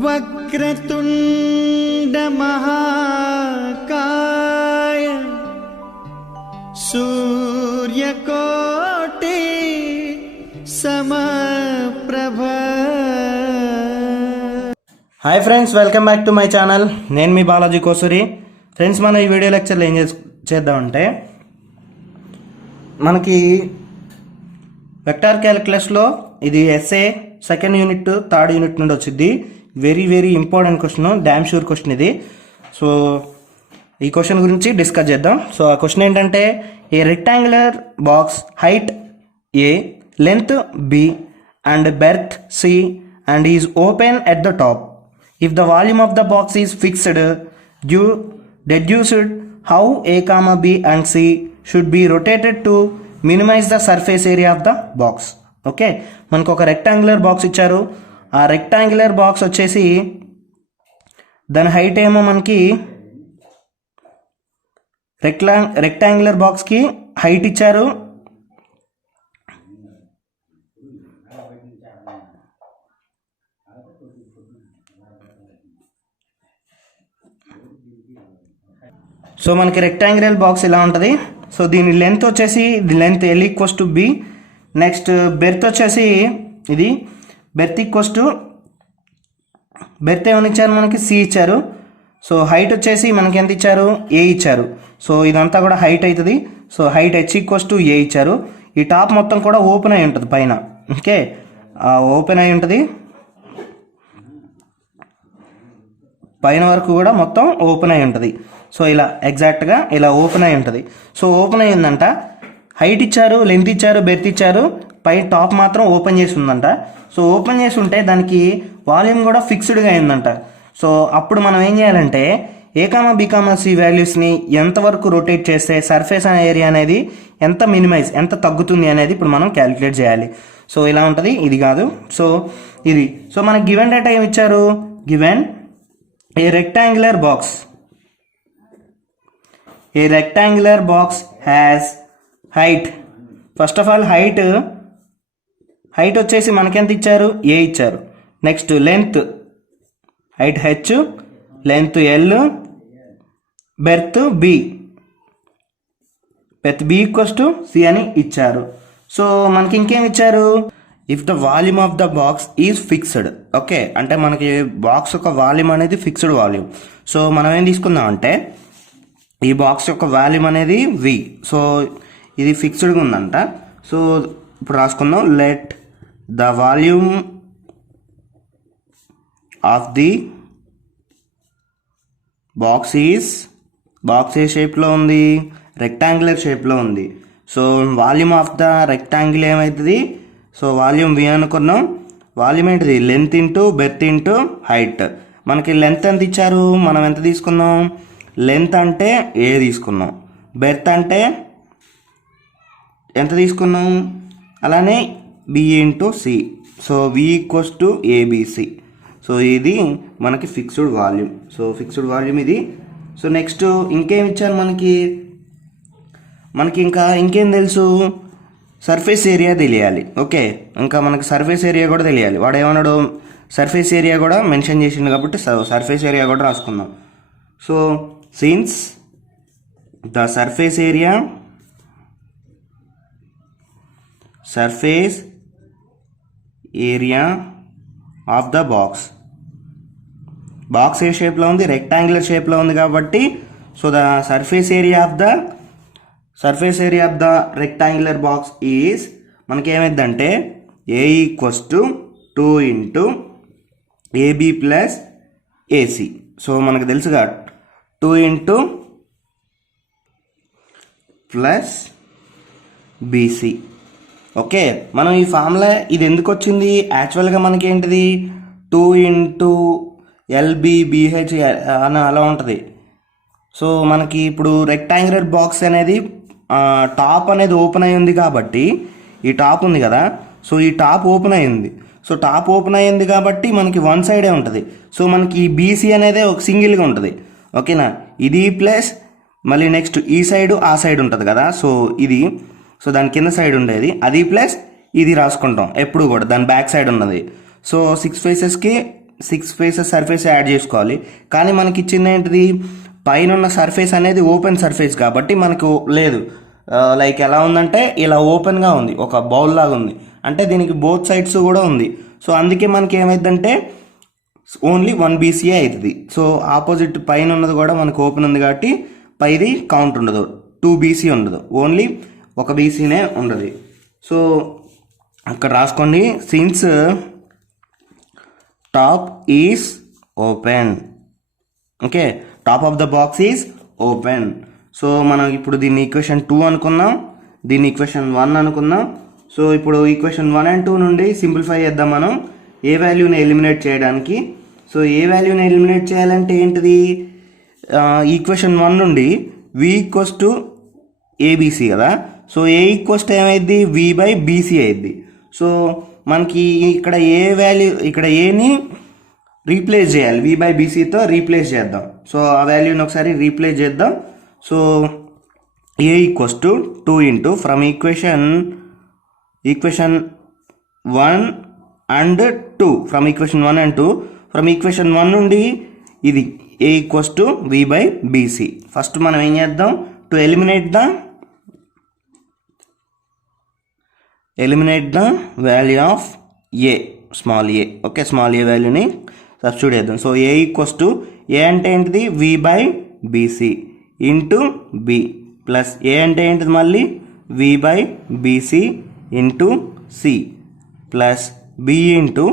వక్రతుండ మహాకాయ సూర్యకోటి సమప్రభ. Hi friends, welcome back to my channel. నేను మీ బాలాజీ కోసూరి. ఫ్రెండ్స్, మనం ఈ వీడియో లెక్చర్లో ఏం చేద్దామంటే మనకి వెక్టార్ క్యాలిక్యులస్లో ఇది ఎస్ఏ సెకండ్ యూనిట్ థర్డ్ యూనిట్ నుండి వచ్చింది. Very very important question, damn sure question ఇది. సో ఈ క్వశ్చన్ గురించి డిస్కస్ చేద్దాం. సో ఆ క్వశ్చన్ ఏంటంటే, a rectangular box height a, length b and breadth c and is open at the top. If the volume of the box is fixed, deduced how a comma b and c should be rotated to minimize the surface area of the box. Okay, మనకు ఒక rectangular box ఇచ్చారు. ఆ rectangular box వచ్చేసి దాని height ఏమో మనకి rectangular బాక్స్కి height ఇచ్చారు. సో మనకి రెక్టాంగులర్ బాక్స్ ఇలా ఉంటుంది. సో దీని లెంత్ వచ్చేసి length L equals to B. Next berth వచ్చేసి ఇది బెర్త్ ఈక్వల్స్ టు బెర్త్ ఏమని ఇచ్చారు మనకి సి ఇచ్చారు. సో హైట్ వచ్చేసి మనకి ఎంత ఇచ్చారు, ఏ ఇచ్చారు. సో ఇదంతా కూడా హైట్ అవుతుంది. So height H equals to A ఇచ్చారు. ఈ టాప్ మొత్తం కూడా ఓపెన్ అయి ఉంటుంది పైన. ఓకే, ఓపెన్ అయి ఉంటుంది, పైన వరకు కూడా మొత్తం ఓపెన్ అయి ఉంటుంది. సో ఇలా ఎగ్జాక్ట్గా ఇలా ఓపెన్ అయి ఉంటుంది. సో ఓపెన్ అయ్యిందంట, హైట్ ఇచ్చారు, లెంత్ ఇచ్చారు, బెర్త్ ఇచ్చారు, పై టాప్ మాత్రం ఓపెన్ చేసి ఉందంట. సో ఓపెన్ చేసి ఉంటే దానికి వాల్యూమ్ కూడా ఫిక్స్డ్గా అయిందంట. సో అప్పుడు మనం ఏం చేయాలంటే ఏ కామా బి కామా సి వాల్యూస్ని ఎంతవరకు రొటేట్ చేస్తే సర్ఫేస్ అనే ఏరియా అనేది ఎంత మినిమైజ్ ఎంత తగ్గుతుంది అనేది ఇప్పుడు మనం క్యాలిక్యులేట్ చేయాలి. సో ఇలా ఉంటుంది, ఇది కాదు. సో ఇది సో మనకి గివెన్ డేటా ఏమి ఇచ్చారు, given a rectangular box. A rectangular box has height. First of all height వచ్చేసి మనకి ఎంత ఇచ్చారు, ఏ ఇచ్చారు. Next length, height H, length L, breadth B, breadth B equals to C అని ఇచ్చారు. సో మనకి ఇంకేం ఇచ్చారు, if the volume of the box is fixed. Okay, అంటే మనకి బాక్స్ యొక్క వాల్యూమ్ అనేది ఫిక్స్డ్ వాల్యూమ్. సో మనం ఏం తీసుకుందాం అంటే ఈ బాక్స్ యొక్క వాల్యూమ్ అనేది వి. సో ఇది ఫిక్స్డ్గా ఉందంట. సో ఇప్పుడు రాసుకుందాం, let the volume of the box ఏ షేప్లో ఉంది, రెక్టాంగులర్ షేప్లో ఉంది. So volume of the rectangle ఏమవుతుంది, సో వాల్యూమ్ వి అనుకున్నాం. వాల్యూమ్ ఏంటిది, length into breadth into height. మనకి లెంత్ ఎంత ఇచ్చారు, మనం ఎంత తీసుకున్నాం, లెంత్ అంటే ఏ తీసుకున్నాం, బెర్త్ అంటే ఎంత తీసుకున్నాం, అలానే B into C. So V equals to ABC. So ఇది మనకి fixed volume. So fixed volume ఇది. సో నెక్స్ట్ ఇంకేం ఇచ్చారు మనకి ఇంకా ఇంకేం తెలుసు, సర్ఫేస్ ఏరియా తెలియాలి. ఓకే, ఇంకా మనకి సర్ఫేస్ ఏరియా కూడా తెలియాలి. వాడు ఏమన్నాడు, సర్ఫేస్ ఏరియా కూడా మెన్షన్ చేసిండు కాబట్టి సర్ఫేస్ ఏరియా కూడా రాసుకుందాం. So since the surface area of the box ఏ షేప్లో ఉంది, రెక్టాంగులర్ షేప్లో ఉంది కాబట్టి so the surface area of the rectangular box is మనకి ఏమైందంటే A equals to 2 into A B plus A C. So మనకు తెలుసుగా 2 ఇంటూ ప్లస్ బీసీ. ఓకే, మనం ఈ ఫార్ములా ఇది ఎందుకు వచ్చింది, యాక్చువల్గా మనకి ఏంటిది 2 ఇంటూ ఎల్బి బిహెచ్ అని అలా ఉంటుంది. సో మనకి ఇప్పుడు రెక్టాంగులర్ బాక్స్ అనేది టాప్ అనేది ఓపెన్ అయి ఉంది కాబట్టి, ఈ టాప్ ఉంది కదా, సో ఈ టాప్ ఓపెన్ అయ్యింది. సో టాప్ ఓపెన్ అయ్యింది కాబట్టి మనకి వన్ సైడే ఉంటుంది. సో మనకి ఈ బీసీ అనేది ఒక సింగిల్గా ఉంటుంది. ఓకేనా, ఇది ప్లస్ మళ్ళీ నెక్స్ట్ ఈ సైడ్ ఆ సైడ్ ఉంటుంది కదా. సో ఇది సో దాని కింద సైడ్ ఉండేది అది ప్లస్ ఇది రాసుకుంటాం ఎప్పుడు కూడా దాని బ్యాక్ సైడ్ ఉన్నది. సో 6 ఫేసెస్కి 6 ఫేసెస్ సర్ఫేస్ యాడ్ చేసుకోవాలి. కానీ మనకి ఇచ్చింది ఏంటిది, పైన ఉన్న సర్ఫేస్ అనేది ఓపెన్ సర్ఫేస్ కాబట్టి మనకు లేదు. లైక్ ఎలా ఉందంటే ఇలా ఓపెన్గా ఉంది, ఒక బౌల్ లాగా ఉంది, అంటే దీనికి బోత్ సైడ్స్ కూడా ఉంది. సో అందుకే మనకి ఏమైందంటే ఓన్లీ 1 BCA అవుతుంది. సో ఆపోజిట్ పైన ఉన్నది కూడా మనకు ఓపెన్ ఉంది కాబట్టి పైది కౌంట్ ఉండదు, 2 BC ఉండదు, ఓన్లీ 1 BCనే ఉండదు. సో అక్కడ రాసుకోండి, since top is open. Okay, top of the box is open. So మనం ఇప్పుడు దీన్ని ఈక్వేషన్ 2 అనుకున్నాం, దీన్ని ఈక్వేషన్ 1 అనుకున్నాం. సో ఇప్పుడు ఈక్వేషన్ 1 and 2 నుండి సింప్లిఫై చేద్దాం మనం ఏ వాల్యూని ఎలిమినేట్ చేయడానికి. సో ఏ వాల్యూని ఎలిమినేట్ చేయాలంటే ఏంటిది, ఈక్వేషన్ 1 నుండి v ఈక్వల్స్ టు ఏబిసి కదా. సో ఏ ఈక్వల్స్ టు ఏమైంది, v/bc అయింది. సో మనకి ఇక్కడ ఏ వాల్యూ, ఇక్కడ ఏని రీప్లేస్ చేయాలి, v/bcతో రీప్లేస్ చేద్దాం. సో ఆ వాల్యూని ఒకసారి రీప్లేస్ చేద్దాం. So a equals to 2 into from equation 1 and 2, from equation 1 and 2, from equation 1 నుండి ఇది a equals to v/bc. First మనం ఏం చేద్దాం, to eliminate the value of a, small a. Okay, small a వాల్యూని సబ్స్టిట్యూట్ చేద్దాం. So a equals to, a అంటే ఏంటిది v/bc into b, plus a అంటే ఏంటిది మళ్ళీ v/bc into c, plus b into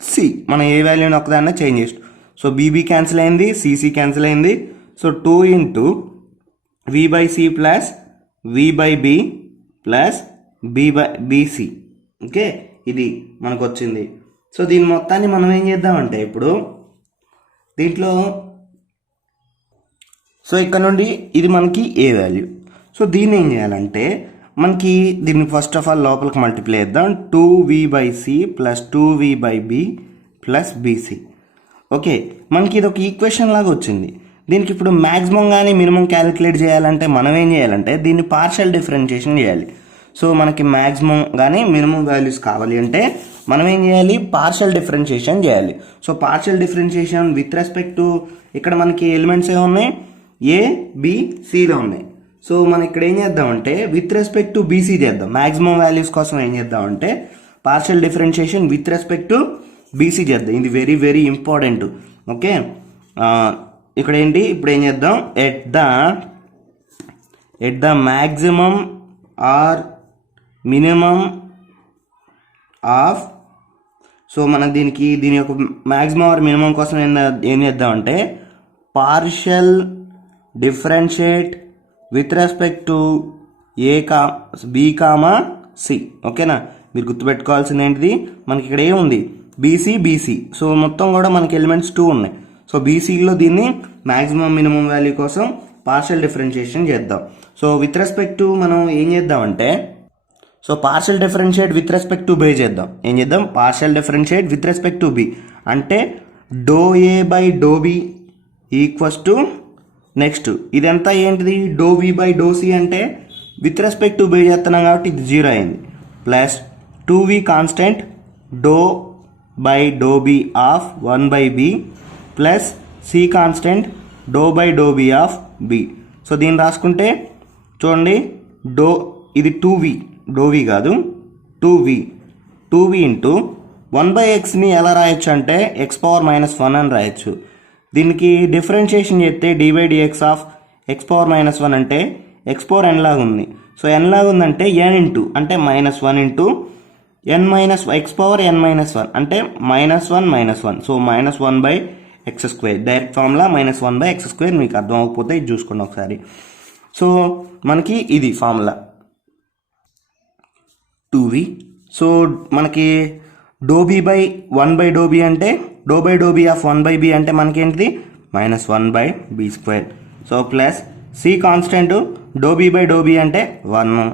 c. మనం ఏ వాల్యూని ఒకదాన్ని చేంజ్ చేస్తాం. సో bb క్యాన్సిల్ అయింది, cc క్యాన్సిల్ అయింది. So 2 into v/c plus v/b plus b/bc. Okay, ఇది మనకు వచ్చింది. సో దీని మొత్తాన్ని మనం ఏం చేద్దామంటే ఇప్పుడు దీంట్లో, సో ఇక్కడ నుండి ఇది మనకి ఏ వాల్యూ. సో దీన్ని ఏం చేయాలంటే మనకి దీన్ని ఫస్ట్ ఆఫ్ ఆల్ లోపలికి మల్టిప్లై చేద్దాం, 2v/c plus 2v/b plus bc. Okay, మనకి ఇది ఒక ఈక్వేషన్ లాగా వచ్చింది. దీనికి ఇప్పుడు మ్యాక్సిమం కానీ మినిమం క్యాలిక్యులేట్ చేయాలంటే మనం ఏం చేయాలంటే దీన్ని పార్షియల్ డిఫరెన్షియేషన్ చేయాలి. సో మనకి మ్యాక్సిమం కానీ మినిమం వాల్యూస్ కావాలి అంటే మనం ఏం చేయాలి, పార్షియల్ డిఫరెన్షియేషన్ చేయాలి. So partial differentiation with respect to, ఇక్కడ మనకి ఎలిమెంట్స్ ఏమున్నాయి, ఏ బి సిలో ఉన్నాయి. సో మనం ఇక్కడ ఏం చేద్దామంటే విత్ రెస్పెక్ట్ టు బీసీ చేద్దాం. మ్యాక్సిమం వాల్యూస్ కోసం ఏం చేద్దామంటే partial differentiation with respect to BC చేద్దాం. ఇది వెరీ వెరీ ఇంపార్టెంట్. ఓకే, ఇక్కడ ఏంటి, ఇప్పుడు ఏం చేద్దాం, at the maximum or minimum of. So మనం దీని యొక్క మ్యాక్సిమం ఆర్ మినిమం కోసం ఏం చేద్దామంటే partial differentiate with respect to B comma C. ఓకేనా, మీరు గుర్తుపెట్టుకోవాల్సింది ఏంటిది, మనకి ఇక్కడ ఏముంది, బీసీ. సో మొత్తం కూడా మనకి ఎలిమెంట్స్ 2 ఉన్నాయి. సో బీసీలో దీన్ని మ్యాక్సిమం మినిమం వాల్యూ కోసం పార్షియల్ డిఫరెన్షియేషన్ చేద్దాం. సో విత్ రెస్పెక్ట్ టు మనం ఏం చేద్దామంటే, so partial differentiate with respect to B చేద్దాం. ఏం చేద్దాం, partial differentiate with respect to B అంటే do A by do B equals to, next ఇదంతా ఏంటిది, do B by do C అంటే విత్ రెస్పెక్ట్ టు బి చేస్తున్నాం కాబట్టి ఇది 0 అయింది, plus 2v constant do by do B of 1/b plus C constant do by do B of B. So దీన్ని రాసుకుంటే చూడండి, ఇది 2v, డోవి కాదు 2v ఇంటూ 1/xని ఎలా రాయొచ్చు అంటే x⁻−1 అని రాయొచ్చు. దీనికి డిఫరెన్షియేషన్ చేస్తే d/dx ఆఫ్ x⁻−1 అంటే x⁻n లాగా ఉంది. సో n లాగా ఉందంటే n ఇంటూ అంటే -1 ఇంటూ x⁻n−1 అంటే -1 so -1/x². Direct formula -1/x². మీకు అర్థం అవ్వకపోతే ఇది చూసుకోండి ఒకసారి. సో మనకి ఇది ఫార్ములా 2v. సో మనకి ∂b/1/∂b అంటే ∂b ఆఫ్ 1/b అంటే మనకేంటిది -1/b². So plus C constant ∂b/∂b అంటే 1.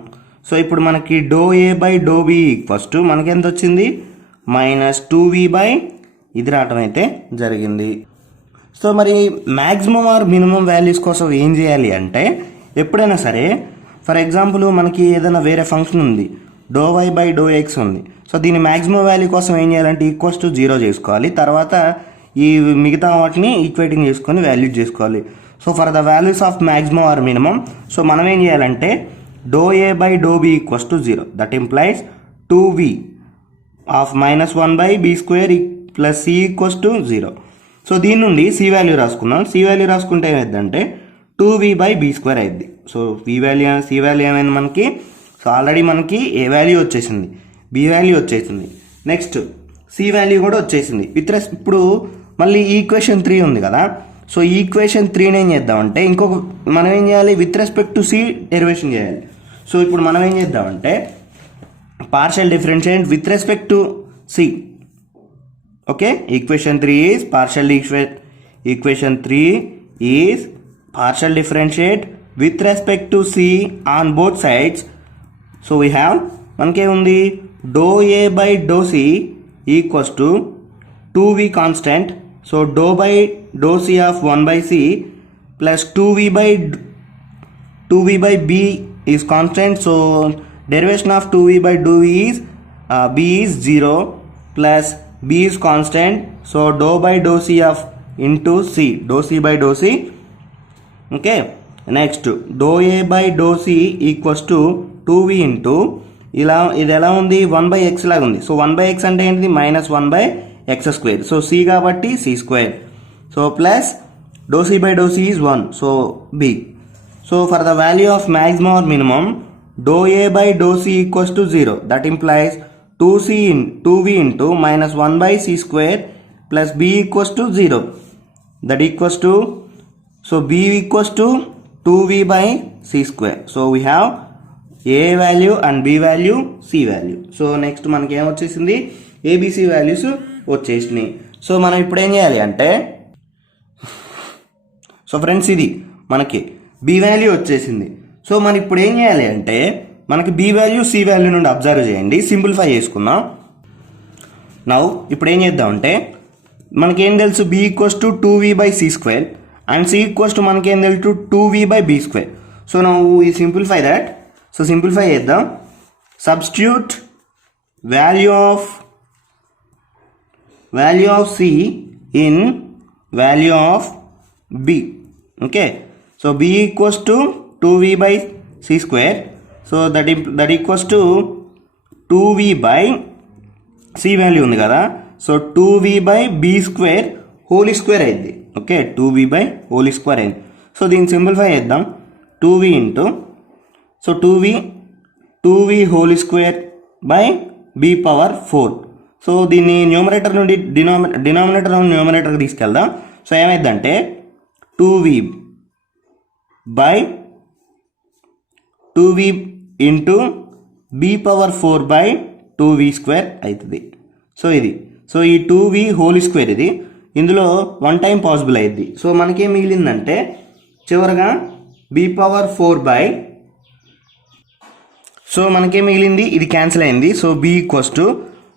సో ఇప్పుడు మనకి ∂a/∂b ఫస్ట్ మనకి ఎంత వచ్చింది, -2v ఇది రావటం అయితే జరిగింది. సో మరి మ్యాక్సిమం ఆర్ మినిమం వాల్యూస్ కోసం ఏం చేయాలి అంటే, ఎప్పుడైనా సరే ఫర్ ఎగ్జాంపుల్ మనకి ఏదైనా వేరే ఫంక్షన్ ఉంది, ∂y/∂x ఉంది. సో సో దీని మ్యాక్సిమం వాల్యూ కోసం ఏం చేయాలంటే ఈక్వల్స్ టు 0 చేసుకోవాలి. తర్వాత ఈ మిగతా వాటిని ఈక్వేటింగ్ చేసుకొని వాల్యూట్ చేసుకోవాలి. So for the values of maximum or minimum, so మనం ఏం చేయాలంటే ∂A/∂B equals to 0. That implies 2V of -1/B² plus C equals to 0. So దీని నుండి C వాల్యూ రాసుకుందాం. C వాల్యూ రాసుకుంటే ఏమైందంటే 2V/B² అయింది. సో C వాల్యూ ఏమైంది మనకి? సో ఆల్రెడీ మనకి A వాల్యూ వచ్చేసింది, B వాల్యూ వచ్చేసింది, నెక్స్ట్ C వాల్యూ కూడా వచ్చేసింది. ఇప్పుడు మళ్ళీ ఈక్వేషన్ 3 ఉంది కదా, సో ఈక్వేషన్ 3ని ఏం చేద్దామంటే ఇంకొక మనం ఏం చేయాలి, with respect to C derivation చేయాలి. సో ఇప్పుడు మనం ఏం చేద్దామంటే partial differentiate with respect to C. Okay, equation 3 is equation 3 is partial differentiate with respect to C on both sides. So we have మనకేముంది ∂A/∂C equals to 2V constant. So ∂C of 1/C plus 2V/B is constant. So derivation of 2V/2V is B is 0 plus B is constant. So ∂by∂C of into C, ∂C/∂C. Okay, next ∂A/∂C equals to 2V into ఇలా ఇది ఎలా ఉంది 1/x లాగా ఉంది. So 1/x అంటే ఏంటిది -1/x². So C కాబట్టి C². So plus ∂C/∂C is 1. So B. So for the value of maximum or minimum ∂A/∂C equals to 0. That implies 2V into -1/C² plus B equals to 0. That equals to, so B equals to 2V/C². So we have A value and B value, C value. So next మనకి ఏం వచ్చేసింది, ABC values వచ్చేసినాయి. So మనం ఇప్పుడు ఏం చేయాలి అంటే, so friends ఇది మనకి B వాల్యూ వచ్చేసింది. సో మనం ఇప్పుడు ఏం చేయాలి అంటే మనకి B వాల్యూ C వాల్యూ నుండి అబ్జర్వ్ చేయండి, సింప్లిఫై చేసుకుందాం. నౌ ఇప్పుడు ఏం చేద్దామంటే మనకేం తెలుసు, B equals to 2V/C² and C equals to మనకేం తెలుసు 2V/B². సో నౌ ఈ సింప్లిఫై దట్. సో సింప్లిఫై చేద్దాం. Substitute value of C in value of B. Okay, so B equals to 2V/C². So that equals to 2V/C value ఉంది కదా, so 2V/B² whole square అయింది. Okay, 2V/2 అయింది. So దీన్ని simplify చేద్దాం. 2V into, so 2V whole² so దీన్ని numerator నుండి denominator నుండి న్యూమరేటర్కి తీసుకెళ్దాం. సో ఏమైందంటే 2V ఇంటూ B⁴/2V² అవుతుంది. సో ఇది, సో ఈ 2V² ఇది ఇందులో 1 టైం పాసిబుల్ అయ్యింది. సో మనకేం మిగిలిందంటే చివరగా B⁴ సో మనకేం మిగిలింది, ఇది క్యాన్సిల్ అయింది. సో B ఈక్వల్స్ టు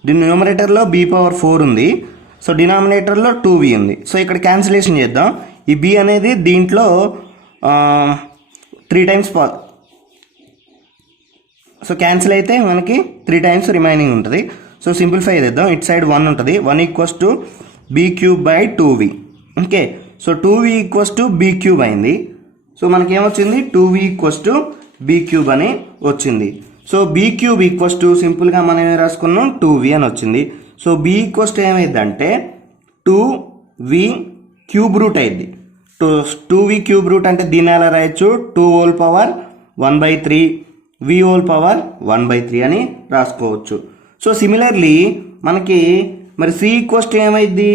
దీని న్యూమరేటర్లో B⁴ ఉంది, సో డినామినేటర్లో 2V ఉంది. సో ఇక్కడ క్యాన్సిలేషన్ చేద్దాం. ఈ B అనేది దీంట్లో 3 టైమ్స్ సో క్యాన్సిల్ అయితే మనకి 3 టైమ్స్ రిమైనింగ్ ఉంటుంది. సో సింప్లిఫై చేద్దాం. ఇట్ సైడ్ 1 ఉంటుంది. 1 equals to B³/2V. Okay, so 2V equals to B³ అయింది. So మనకేమొచ్చింది 2V equals to B³ అని వచ్చింది. సో B³ ఈక్వల్స్ టు సింపుల్గా మనం ఏం రాసుకున్నాం 2V అని వచ్చింది. సో B ఈక్వల్స్ టు ఏమైందంటే 2V³ అయింది. 2V³ అంటే దీన్ని ఎలా రాయొచ్చు, 2⁴1/3 V⁴1/3 అని రాసుకోవచ్చు. సో సిమిలర్లీ మనకి మరి C ఈక్వల్స్ టు ఏమైంది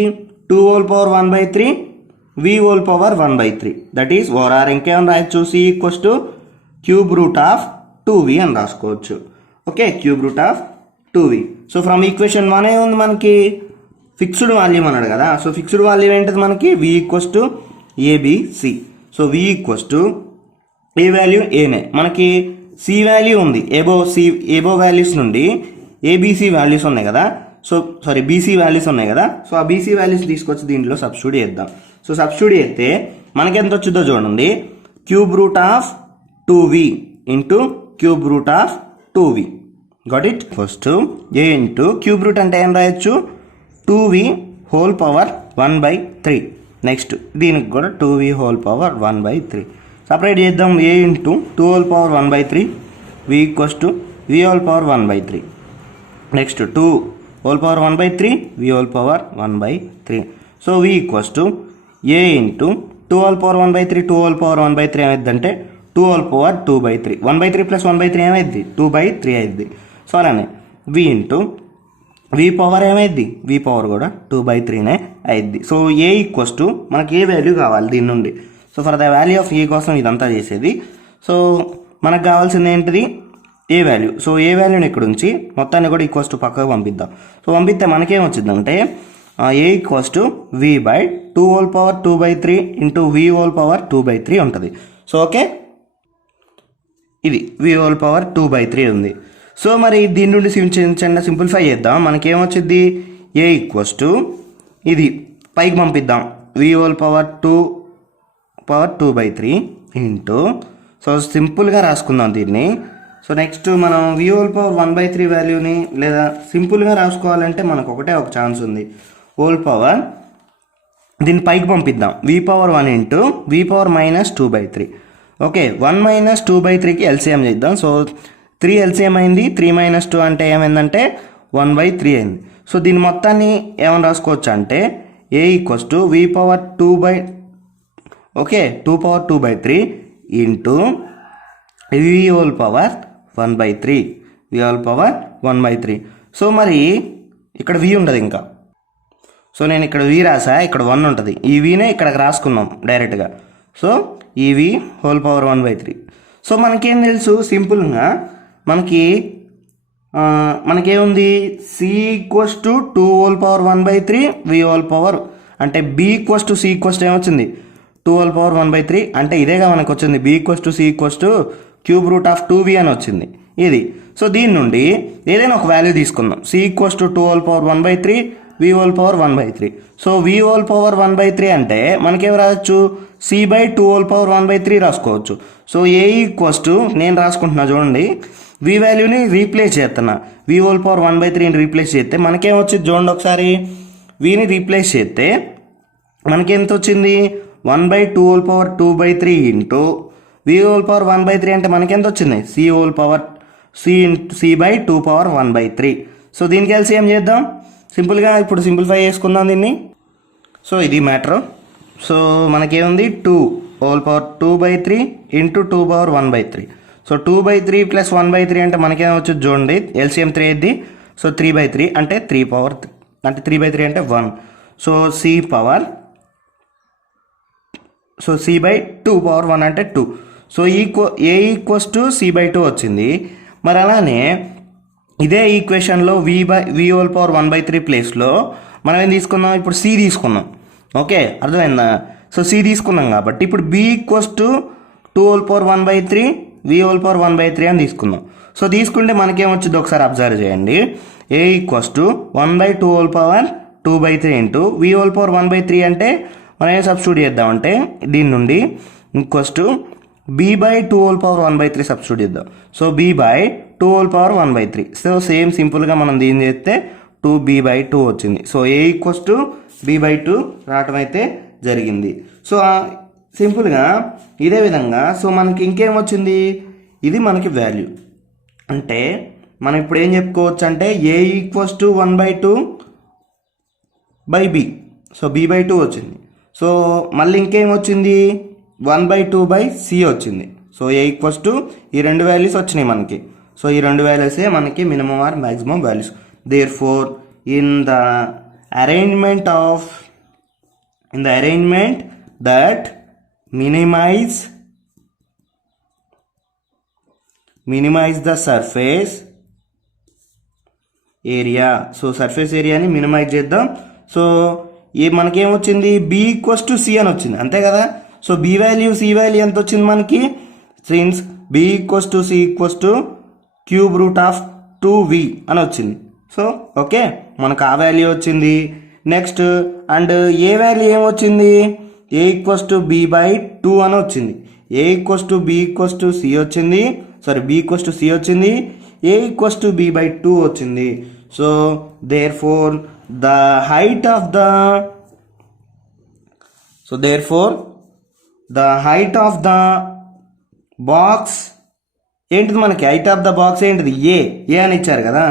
2⁴1/3 V⁴1/3. దట్ ఈస్ ఓఆర్ ఇంకేమైనా రాయొచ్చు, C ఈక్వల్స్ టు √2V అని రాసుకోవచ్చు. Okay, √2V. So from equation 1 ఏముంది మనకి ఫిక్స్డ్ వాల్యూమ్ అన్నాడు కదా. సో ఫిక్స్డ్ వాల్యూమ్ ఏంటిది మనకి V equals to ABC. So V equals to A value ఏనే, మనకి C వాల్యూ ఉంది, ఏబో వాల్యూస్ నుండి ABC వాల్యూస్ ఉన్నాయి కదా. సో సారీ BC వాల్యూస్ ఉన్నాయి కదా. సో ఆ BC వాల్యూస్ తీసుకొచ్చి దీంట్లో సబ్స్టిట్యూట్ చేద్దాం. సో సబ్స్టిట్యూట్ చేస్తే మనకి ఎంత వచ్చిందో చూడండి, √2V into √2V. Got it. First A into cube root అంటే ఏం రాయొచ్చు 2v హోల్ పవర్ 1/3. నెక్స్ట్ దీనికి కూడా 2v హోల్ పవర్ 1/3 సపరేట్ చేద్దాం. A into 2 whole power 1/3 v equals to v whole power 1/3. Next 2 whole power 1/3 v whole power 1/3. So v equals to a into 2 whole power 1/3 2 whole power 1/3 ఏమైందంటే 2 whole power 2/3 1/3 plus 1/3 ఏమైంది 2/3 అయింది. So అలానే v into v power ఏమైంది v power కూడా 2/3నే అయింది. So A equals to మనకి ఏ value కావాలి దీని నుండి. So for the value of a కోసం ఇదంతా చేసేది. సో మనకు కావాల్సింది ఏంటిది ఏ వాల్యూ. సో ఏ వాల్యూని ఇక్కడ ఉంచి మొత్తాన్ని కూడా ఈక్వల్స్ టు పక్కకు పంపిద్దాం. సో పంపిస్తే మనకేం వచ్చిందంటే a equals to v/2 whole power 2/3 into v whole power 2/3 ఉంటుంది. సో ఓకే, ఇది v హోల్ పవర్ 2/3 ఉంది. సో మరి దీని నుండి చిన్న సింప్లిఫై చేద్దాం. మనకేమొచ్చింది ఏ ఈక్వల్స్ టు ఇది పైకి పంపిద్దాం v whole power 2/3 into so సింపుల్గా రాసుకుందాం దీన్ని. సో నెక్స్ట్ మనం v హోల్ పవర్ 1/3 వాల్యూని లేదా సింపుల్గా రాసుకోవాలంటే మనకు ఒకటే ఒక ఛాన్స్ ఉంది. హోల్ పవర్ దీన్ని పైకి పంపిద్దాం v power 1 into v power -2/3. Okay, 1 - 2/3కి ఎల్సిఎం చేద్దాం. సో 3 ఎల్సిఎం అయింది, 3 - 2 అంటే ఏమైందంటే 1/3 అయింది. సో దీని మొత్తాన్ని ఏమని రాసుకోవచ్చు అంటే a equals to v power 2 power 2/3 into v whole power 1/3 v whole power 1/3. So మరి ఇక్కడ v ఉండదు ఇంకా. సో నేను ఇక్కడ v రాసా, ఇక్కడ 1 ఉంటుంది. ఈ vనే ఇక్కడికి రాసుకున్నాం డైరెక్ట్గా. సో ఈ v హోల్ పవర్ 1/3. సో మనకేం తెలుసు సింపుల్గా మనకేముంది c equals to 2 whole power 1/3 v whole power అంటే b equals to c equals to ఏమొచ్చింది 2 హోల్ పవర్ 1/3 అంటే ఇదేగా మనకు వచ్చింది b equals to c equals to cube root of 2v అని వచ్చింది ఇది. సో దీని నుండి ఏదైనా ఒక వాల్యూ తీసుకుందాం. c equals to 2 whole power 1/3 v whole power 1/3. So v whole power 1/3 అంటే మనకేం రాయొచ్చు c/2 హోల్ పవర్ 1/3 రాసుకోవచ్చు. సో ఏ ఈక్వల్స్ టు నేను రాసుకుంటున్నా చూడండి, v వాల్యూని రీప్లేస్ చేస్తున్నా. v హోల్ పవర్ 1/3ని రీప్లేస్ చేస్తే మనకేం వచ్చింది చూడండి ఒకసారి. vని రీప్లేస్ చేస్తే మనకెంత వచ్చింది 1/2 whole power 2/3 into v whole power 1/3 అంటే మనకెంత వచ్చింది c whole power c/2 power 1/3. So దీనికి ఎల్సిఎం చేద్దాం సింపుల్గా. ఇప్పుడు సింప్లిఫై చేసుకుందాం దీన్ని. సో ఇది మ్యాటర్. సో మనకేముంది 2 whole power 2/3 into 2 power 1/3. So 2/3 plus 1/3 అంటే మనకేం వచ్చింది చూడండి, ఎల్సిఎం 3 అయింది. సో 3/3 అంటే 3 పవర్ 3 అంటే 3/3 అంటే 1. సో c/2 పవర్ 1 అంటే 2. So A equals to c/2 వచ్చింది. మరి అలానే ఇదే ఈక్వేషన్లో v హోల్ పవర్ 1/3 ప్లేస్లో మనం ఏం తీసుకున్నాం, ఇప్పుడు c తీసుకున్నాం. ఓకే, అర్థమైందా. సో c తీసుకున్నాం కాబట్టి ఇప్పుడు b equals to 2 whole power 1/3 v whole power 1/3 అని తీసుకుందాం. సో తీసుకుంటే మనకేమొచ్చింది ఒకసారి అబ్జర్వ్ చేయండి. A equals to 1/2 whole power 2/3 into v whole power 1/3 అంటే మనం ఏం సబ్స్టిట్యూట్ చేద్దామంటే దీని నుండి equals to b/2 whole power 1/3 substitute చేద్దాం. So b/2 whole power 1/3. So same సింపుల్గా మనం దీన్ని చేస్తే 2b/2 వచ్చింది. So A equals to b/2 రావటం అయితే జరిగింది. సో సింపుల్గా ఇదే విధంగా సో మనకి ఇంకేం వచ్చింది, ఇది మనకి వాల్యూ. అంటే మనం ఇప్పుడు ఏం చెప్పుకోవచ్చు అంటే a equals to 1/2/b. So b/2 వచ్చింది. సో మళ్ళీ ఇంకేం వచ్చింది 1/2/c వచ్చింది. సో ఏ ఈక్వల్స్ టు ఈ రెండు వాల్యూస్ వచ్చినాయి మనకి. సో ఈ రెండు వాల్యూసే మనకి minimum or maximum values. Therefore in the arrangement that minimize the surface area. So surface ఏరియాని మినిమైజ్ చేద్దాం. సో మనకేమొచ్చింది b ఈక్వల్స్ టు c అని వచ్చింది, అంతే కదా. So b value c value ఎంత వచ్చింది మనకి, since b equals to c equals to cube root of 2v అని వచ్చింది. సో ఓకే, మనకు ఆ వాల్యూ వచ్చింది. నెక్స్ట్ అండ్ ఏ వాల్యూ ఏమొచ్చింది, ఏ ఈక్వల్స్ టు b/2 అని వచ్చింది. A equals to b equals to c వచ్చింది, sorry b equals to c వచ్చింది. A equals to B by 2 వచ్చింది. So therefore the height of the box ఏంటిది, మనకి height of the box ఏంటిది, ఏ అని ఇచ్చారు కదా.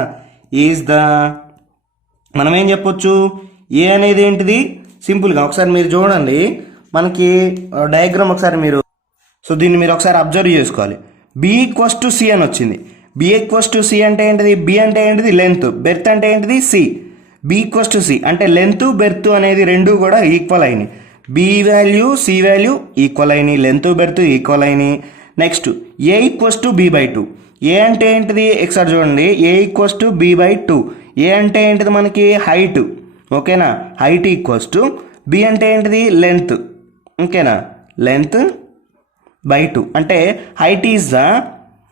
ఈజ్ ద, మనం ఏం చెప్పొచ్చు, ఏ అనేది ఏంటిది, సింపుల్గా ఒకసారి మీరు చూడండి, మనకి డయాగ్రామ్ ఒకసారి మీరు, సో దీన్ని మీరు ఒకసారి అబ్జర్వ్ చేసుకోవాలి. బి ఈక్వల్స్ టు సి అని వచ్చింది. బి ఈక్వల్స్ టు సి అంటే ఏంటిది, బి అంటే ఏంటిది లెంత్, బెర్త్ అంటే ఏంటిది C. B equals to C అంటే లెంత్ బెర్త్ అనేది రెండు కూడా ఈక్వల్ అయినాయి. B value C value equal అయినాయి, లెంత్ బెర్త్ ఈక్వల్ అయినాయి. Next A equals to B by 2. A అంటే ఏంటిది, ఒకసారి చూడండి, A equals to B by 2. A అంటే ఏంటిది మనకి హైట్, ఓకేనా, హైట్ ఈక్వల్స్ టు, బి అంటే ఏంటిది లెంత్, ఓకేనా, లెంత్ బై 2 అంటే height is the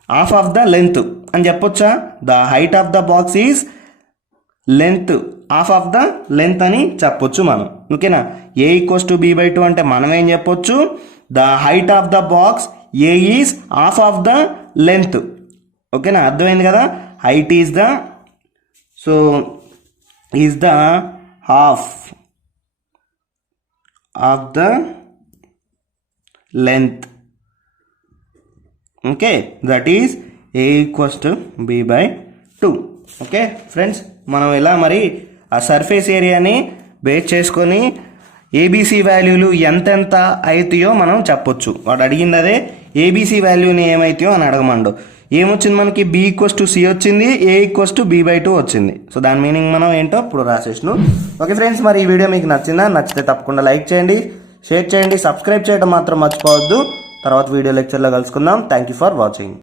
half of the length అని చెప్పొచ్చా. The height of the box is length half of the length అని చెప్పొచ్చు మనం, ఓకేనా. A equals to B by 2 అంటే మనం ఏం చెప్పొచ్చు, the height of the box a is half of the length, ఓకేనా, అర్థమైంది కదా. Height is the, so is the half of the length, okay, that is a equals to B by 2. Okay friends, మనం ఇలా మరి ఆ surface ఏరియాని base చేసుకొని ABC వాల్యూలు ఎంతెంత అవుతాయో మనం చెప్పొచ్చు. వాడు అడిగింది అదే, ఏబీసీ వాల్యూని ఏమవుతాయో అని అడగమండు. ఏమొచ్చింది మనకి, బి ఈక్వల్స్ టు సి వచ్చింది, a equals to B by 2 వచ్చింది. సో దాని మీనింగ్ మనం ఏంటో ఇప్పుడు రాసేసినాం. ఓకే ఫ్రెండ్స్, మరి ఈ వీడియో మీకు నచ్చిందా, నచ్చితే తప్పకుండా లైక్ చేయండి, షేర్ చేయండి, సబ్స్క్రైబ్ చేయడం మాత్రం మర్చిపోవద్దు. తర్వాత వీడియో లెక్చర్లో కలుసుకుందాం. Thank you for watching.